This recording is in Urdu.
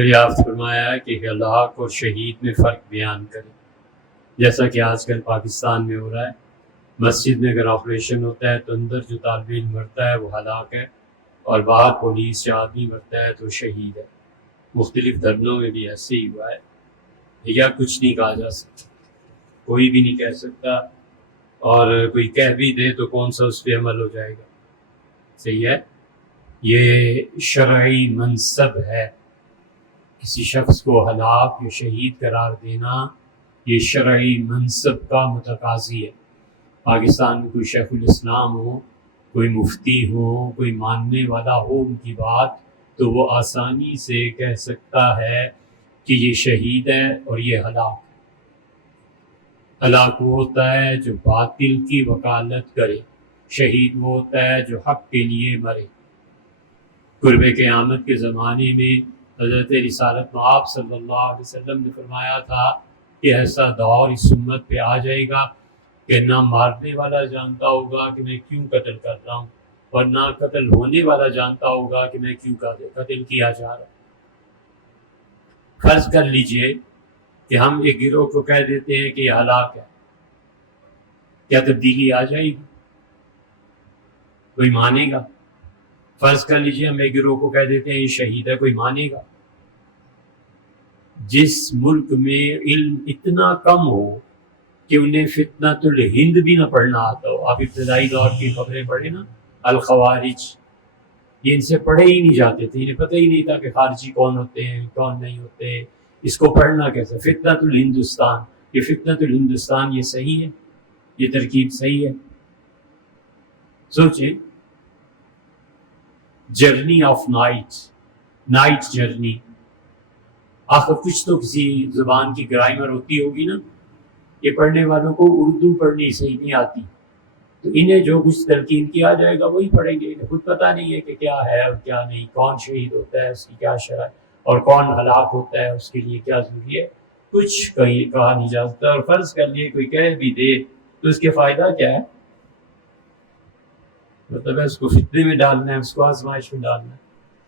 دریافت فرمایا کہ ہلاک اور شہید میں فرق بیان کریں، جیسا کہ آج کل پاکستان میں ہو رہا ہے۔ مسجد میں اگر آپریشن ہوتا ہے تو اندر جو طالب علم مرتا ہے وہ ہلاک ہے، اور باہر پولیس سے آدمی مرتا ہے تو شہید ہے۔ مختلف دھرنوں میں بھی ایسے ہی ہوا ہے۔ یا کچھ نہیں کہا جا سکتا، کوئی بھی نہیں کہہ سکتا، اور کوئی کہہ بھی دے تو کون سا اس پہ عمل ہو جائے گا؟ صحیح ہے، یہ شرعی منصب ہے۔ کسی شخص کو ہلاک یا شہید قرار دینا یہ شرعی منصب کا متقاضی ہے۔ پاکستان میں کوئی شیخ الاسلام ہو، کوئی مفتی ہو، کوئی ماننے والا ہو ان کی بات، تو وہ آسانی سے کہہ سکتا ہے کہ یہ شہید ہے اور یہ ہلاک ہے۔ ہلاک وہ ہوتا ہے جو باطل کی وکالت کرے، شہید وہ ہوتا ہے جو حق کے لیے مرے۔ قرب قیامت کے زمانے میں حضرت رسالت مآب صلی اللہ علیہ وسلم نے فرمایا تھا کہ ایسا دور اس امت پہ آ جائے گا کہ نہ مارنے والا جانتا ہوگا کہ میں کیوں قتل کر رہا ہوں، اور نہ قتل ہونے والا جانتا ہوگا کہ میں کیوں قتل کیا جا رہا ہوں۔ فرض کر لیجئے کہ ہم ایک گروہ کو کہہ دیتے ہیں کہ یہ ہلاک ہے، کیا تبدیلی آ جائے گی؟ کوئی مانے گا؟ فرض کر لیجئے ہم ایک گروہ کو کہہ دیتے ہیں یہ شہید ہے، کوئی مانے گا؟ جس ملک میں علم اتنا کم ہو کہ انہیں فتنۃ الہند بھی نہ پڑھنا آتا ہو، آپ ابتدائی دور کی خبریں پڑھیں نا، الخوارج، یہ ان سے پڑھے ہی نہیں جاتے تھے، انہیں پتہ ہی نہیں تھا کہ خارجی کون ہوتے ہیں کون نہیں ہوتے، اس کو پڑھنا کیسے؟ فتنۃ الہندوستان، یہ فتنۃ الہندوستان یہ صحیح ہے؟ یہ ترکیب صحیح ہے؟ سوچیں، جرنی آف نائٹ جرنی، آخر کچھ تو کسی زبان کی گرامر ہوتی ہوگی نا۔ یہ پڑھنے والوں کو اردو پڑھنی صحیح نہیں آتی، تو انہیں جو کچھ تلقین کیا جائے گا وہی پڑھیں گے، انہیں خود پتہ نہیں ہے کہ کیا ہے اور کیا نہیں، کون شہید ہوتا ہے اس کی کیا شرح، اور کون ہلاک ہوتا ہے اس کے لیے کیا ضروری ہے، کچھ کہا نہیں جا سکتا۔ اور فرض کر لیے کوئی کہہ بھی دے تو اس کے فائدہ کیا ہے؟ مطلب ہے اس کو فتنے میں ڈالنا ہے، اس کو آزمائش میں ڈالنا ہے۔